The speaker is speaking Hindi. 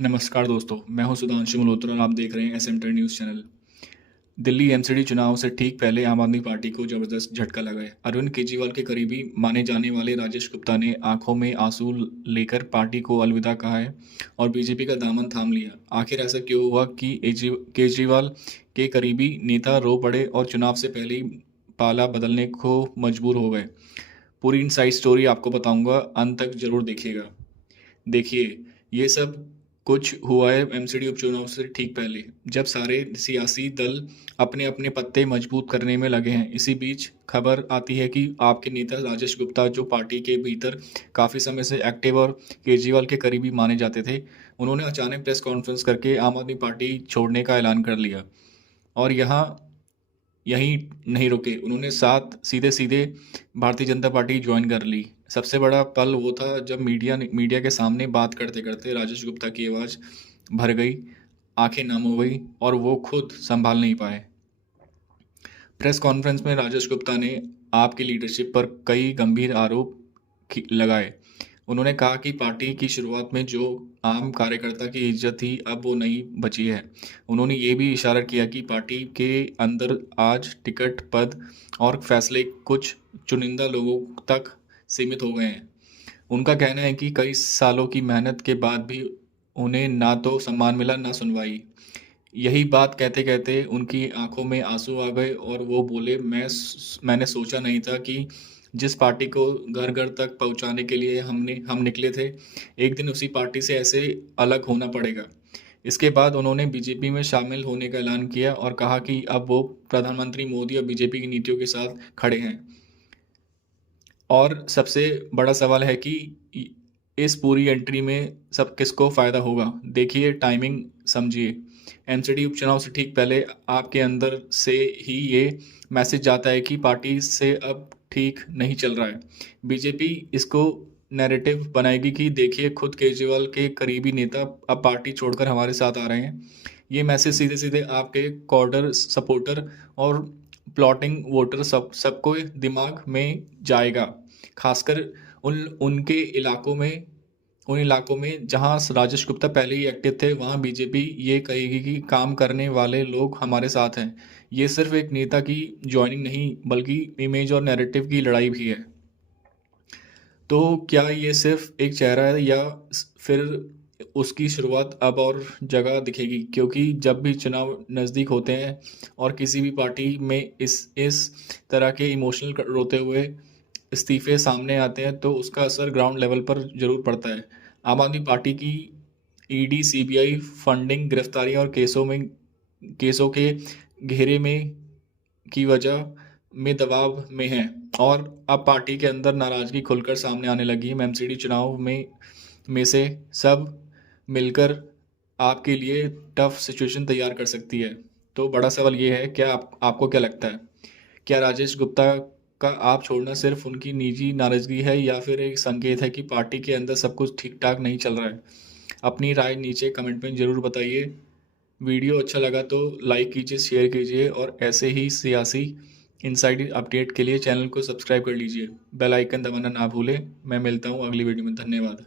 नमस्कार दोस्तों, मैं हूं सुधांशु मल्होत्रा और आप देख रहे हैं SM news channel. Delhi MCD चुनाव से ठीक पहले आम आदमी पार्टी को जबरदस्त झटका लगा है। अरविंद केजरीवाल के करीबी माने जाने वाले राजेश गुप्ता ने आंखों में आंसू लेकर पार्टी को अलविदा कहा है और बीजेपी का दामन थाम लिया। आखिर ऐसा क्यों हुआ कि केजरीवाल के करीबी नेता रो पड़े और चुनाव से पहले ही पाला बदलने को मजबूर हो गए? पूरी इनसाइड स्टोरी आपको बताऊंगा, अंत तक जरूर देखिएगा। देखिए, ये सब कुछ हुआ है एमसीडी उपचुनाव से ठीक पहले, जब सारे सियासी दल अपने अपने पत्ते मजबूत करने में लगे हैं। इसी बीच खबर आती है कि आपके नेता राजेश गुप्ता, जो पार्टी के भीतर काफ़ी समय से एक्टिव और केजरीवाल के करीबी माने जाते थे, उन्होंने अचानक प्रेस कॉन्फ्रेंस करके आम आदमी पार्टी छोड़ने का ऐलान कर लिया। और यहीं नहीं रुके, उन्होंने साथ सीधे सीधे भारतीय जनता पार्टी ज्वाइन कर ली। सबसे बड़ा पल वो था जब मीडिया के सामने बात करते करते राजेश गुप्ता की आवाज़ भर गई, आंखें नम हो गई और वो खुद संभाल नहीं पाए। प्रेस कॉन्फ्रेंस में राजेश गुप्ता ने आपकी लीडरशिप पर कई गंभीर आरोप लगाए। उन्होंने कहा कि पार्टी की शुरुआत में जो आम कार्यकर्ता की इज्जत थी, अब वो नहीं बची है। उन्होंने ये भी इशारा किया कि पार्टी के अंदर आज टिकट, पद और फैसले कुछ चुनिंदा लोगों तक सीमित हो गए हैं। उनका कहना है कि कई सालों की मेहनत के बाद भी उन्हें ना तो सम्मान मिला, ना सुनवाई। यही बात कहते कहते उनकी आंखों में आंसू आ गए और वो बोले, मैंने सोचा नहीं था कि जिस पार्टी को घर घर तक पहुंचाने के लिए हम निकले थे, एक दिन उसी पार्टी से ऐसे अलग होना पड़ेगा। इसके बाद उन्होंने बीजेपी में शामिल होने का ऐलान किया और कहा कि अब वो प्रधानमंत्री मोदी और बीजेपी की नीतियों के साथ खड़े हैं। और सबसे बड़ा सवाल है कि इस पूरी एंट्री में सब किसको फ़ायदा होगा? देखिए, टाइमिंग समझिए। एमसीडी उपचुनाव से ठीक पहले आपके अंदर से ही ये मैसेज जाता है कि पार्टी से अब ठीक नहीं चल रहा है। बीजेपी इसको नैरेटिव बनाएगी कि देखिए, खुद केजरीवाल के करीबी नेता अब पार्टी छोड़कर हमारे साथ आ रहे हैं। ये मैसेज सीधे सीधे आपके कॉर्डर सपोर्टर और प्लॉटिंग वोटर सबको दिमाग में जाएगा। खासकर उन इलाकों में जहां राजेश गुप्ता पहले ही एक्टिव थे, वहां बीजेपी ये कहेगी कि काम करने वाले लोग हमारे साथ हैं। ये सिर्फ एक नेता की ज्वाइनिंग नहीं, बल्कि इमेज और नैरेटिव की लड़ाई भी है। तो क्या ये सिर्फ एक चेहरा है या फिर उसकी शुरुआत अब और जगह दिखेगी? क्योंकि जब भी चुनाव नज़दीक होते हैं और किसी भी पार्टी में इस तरह के इमोशनल रोते हुए इस्तीफे सामने आते हैं, तो उसका असर ग्राउंड लेवल पर ज़रूर पड़ता है। आम आदमी पार्टी की ईडी, सीबीआई फंडिंग, गिरफ्तारियां और केसों के घेरे में की वजह में दबाव में हैं और अब पार्टी के अंदर नाराजगी खुलकर सामने आने लगी है। एमसीडी चुनाव में से सब मिलकर आपके लिए टफ सिचुएशन तैयार कर सकती है। तो बड़ा सवाल ये है, क्या आपको क्या लगता है? क्या राजेश गुप्ता का आप छोड़ना सिर्फ उनकी निजी नाराजगी है या फिर एक संकेत है कि पार्टी के अंदर सब कुछ ठीक ठाक नहीं चल रहा है? अपनी राय नीचे कमेंट में ज़रूर बताइए। वीडियो अच्छा लगा तो लाइक कीजिए, शेयर कीजिए और ऐसे ही सियासी इनसाइड अपडेट के लिए चैनल को सब्सक्राइब कर लीजिए। बेल आइकन दबाना ना भूलें। मैं मिलता हूँ अगली वीडियो में। धन्यवाद।